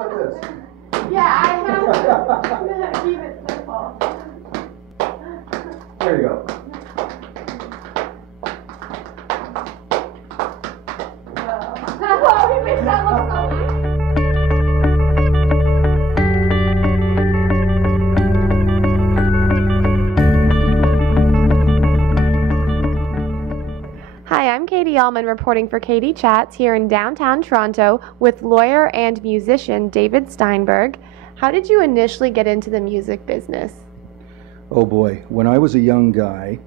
about this? Yeah, I have to keep it simple. There you go. Oh, he makes that look so nice. Hi, I'm Katie Allman reporting for Katie Chats here in downtown Toronto with lawyer and musician David Steinberg. How did you initially get into the music business? Oh boy, when I was a young guy,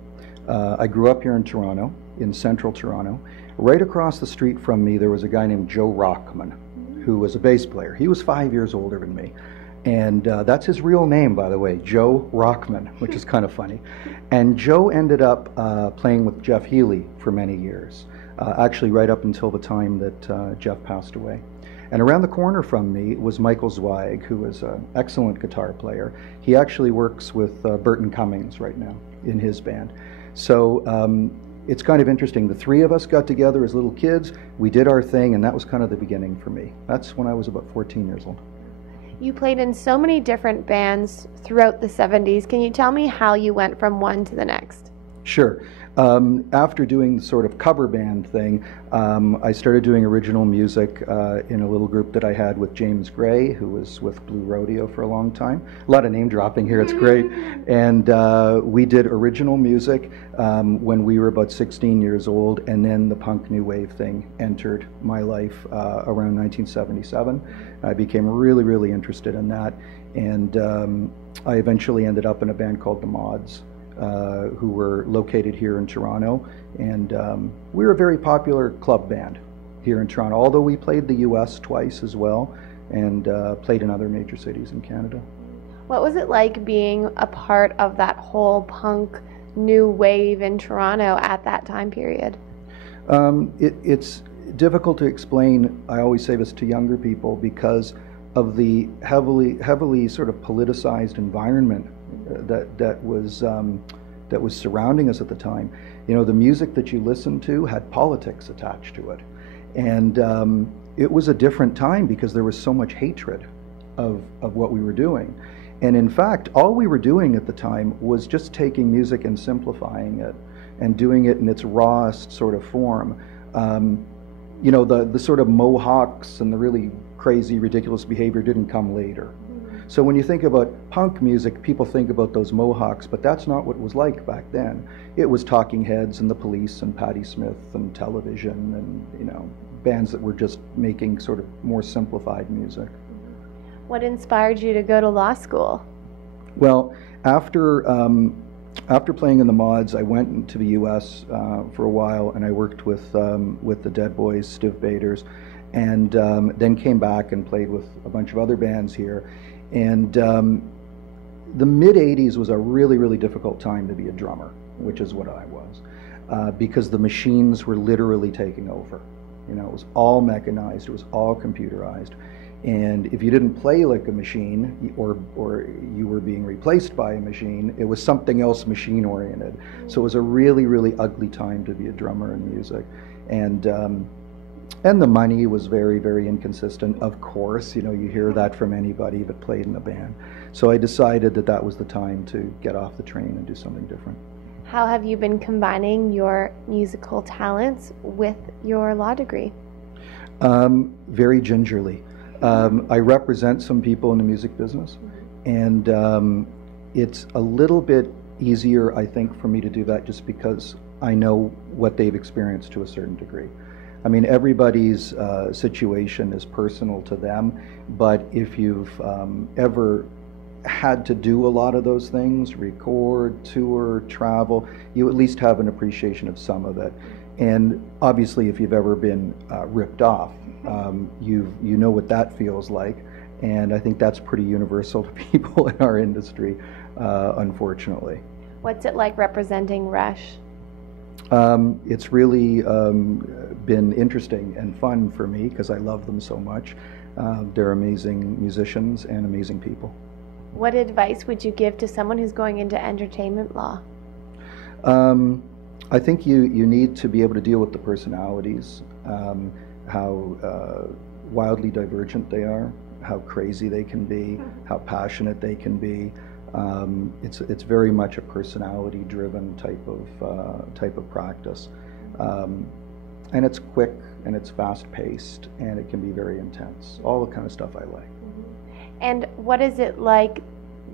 I grew up here in Toronto, in central Toronto. Right across the street from me there was a guy named Joe Rockman, who was a bass player. He was 5 years older than me. And that's his real name, by the way, Joe Rockman, which is kind of funny. And Joe ended up playing with Jeff Healey for many years, actually right up until the time that Jeff passed away. And around the corner from me was Michael Zweig, who is an excellent guitar player. He actually works with Burton Cummings right now in his band. So it's kind of interesting. The three of us got together as little kids, we did our thing, and that was kind of the beginning for me. That's when I was about 14 years old. You played in so many different bands throughout the 70s. Can you tell me how you went from one to the next? Sure. After doing the sort of cover band thing, I started doing original music in a little group that I had with James Gray, who was with Blue Rodeo for a long time. A lot of name dropping here, it's great. And we did original music when we were about 16 years old, and then the punk new wave thing entered my life around 1977. I became really, really interested in that, and I eventually ended up in a band called The Mods, who were located here in Toronto, and we were a very popular club band here in Toronto, although we played the US twice as well, and played in other major cities in Canada. What was it like being a part of that whole punk new wave in Toronto at that time period? It's difficult to explain. I always say this to younger people because of the heavily sort of politicized environment that was surrounding us at the time. You know, the music that you listened to had politics attached to it, and it was a different time because there was so much hatred of what we were doing. And in fact, all we were doing at the time was just taking music and simplifying it and doing it in its rawest sort of form. You know, the sort of mohawks and the really crazy, ridiculous behavior didn't come later. So when you think about punk music, people think about those mohawks, but that's not what it was like back then. It was Talking Heads and the Police and Patti Smith and Television and, you know, bands that were just making sort of more simplified music. What inspired you to go to law school? Well, after playing in the Mods, I went to the U.S. For a while, and I worked with the Dead Boys, Stiv Bators, and then came back and played with a bunch of other bands here. And the mid-'80s was a really, really difficult time to be a drummer, which is what I was, because the machines were literally taking over. You know, it was all mechanized, it was all computerized. And if you didn't play like a machine, or you were being replaced by a machine, it was something else machine-oriented. So it was a really, really ugly time to be a drummer in music. And the money was very, very inconsistent, of course. You know, you hear that from anybody that played in a band. So I decided that that was the time to get off the train and do something different. How have you been combining your musical talents with your law degree? Very gingerly. I represent some people in the music business, and it's a little bit easier, I think, for me to do that just because I know what they've experienced to a certain degree. I mean, everybody's situation is personal to them, but if you've ever had to do a lot of those things, record, tour, travel, you at least have an appreciation of some of it. And obviously, if you've ever been ripped off, you know what that feels like, and I think that's pretty universal to people in our industry, unfortunately. What's it like representing Rush? It's really been interesting and fun for me because I love them so much. They're amazing musicians and amazing people. What advice would you give to someone who's going into entertainment law? I think you need to be able to deal with the personalities, how wildly divergent they are, how crazy they can be, how passionate they can be. It's very much a personality-driven type of practice, and it's quick and it's fast-paced and it can be very intense. All the kind of stuff I like. And what is it like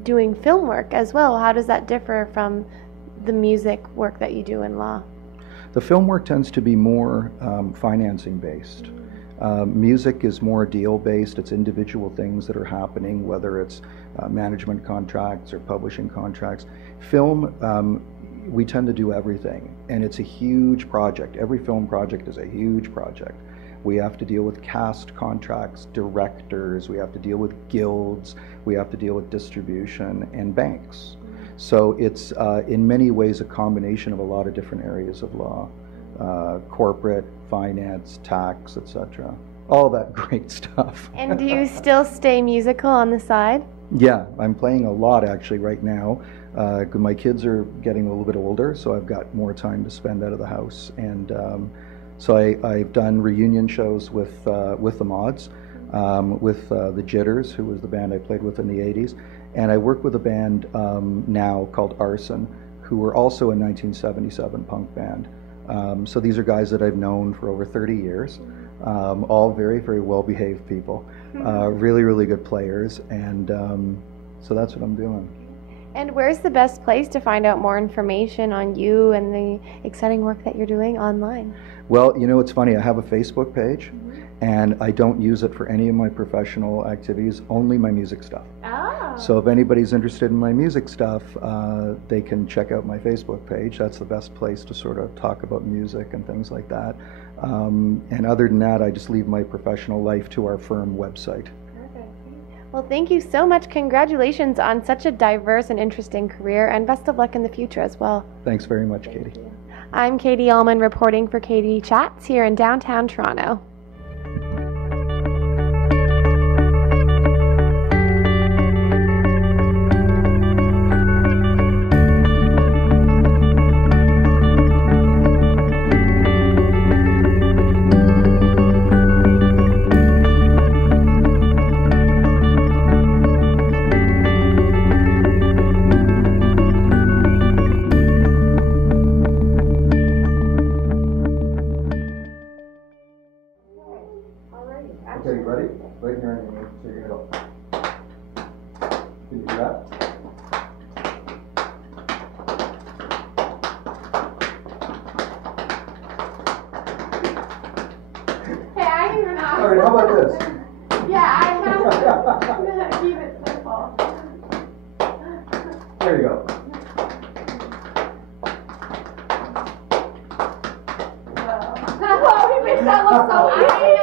doing film work as well? How does that differ from the music work that you do in law? The film work tends to be more financing-based. Music is more deal-based. It's individual things that are happening, whether it's management contracts or publishing contracts. Film, we tend to do everything, and it's a huge project. Every film project is a huge project. We have to deal with cast contracts, directors, we have to deal with guilds, we have to deal with distribution and banks. So it's in many ways a combination of a lot of different areas of law, corporate, finance, tax, etc. All that great stuff. And do you still stay musical on the side? Yeah, I'm playing a lot actually right now. My kids are getting a little bit older, so I've got more time to spend out of the house. And so I've done reunion shows with the Mods, with the Jitters, who was the band I played with in the 80s. And I work with a band now called Arson, who were also a 1977 punk band. So these are guys that I've known for over 30 years, all very, very well-behaved people, really, really good players, and so that's what I'm doing. And where's the best place to find out more information on you and the exciting work that you're doing online? Well, you know, it's funny, I have a Facebook page, and I don't use it for any of my professional activities, only my music stuff. Ah. So if anybody's interested in my music stuff, they can check out my Facebook page. That's the best place to sort of talk about music and things like that. And other than that, I just leave my professional life to our firm website. Perfect. Well, thank you so much. Congratulations on such a diverse and interesting career, and best of luck in the future as well. Thanks very much, Katie. I'm Katie Allman reporting for Katie Chats here in downtown Toronto. Okay, ready? Right here, so you're gonna go. Can you do that? Hey, I can run out. All right, how about this? Yeah, I have to keep it simple. There you go. Whoa, he makes that look so easy.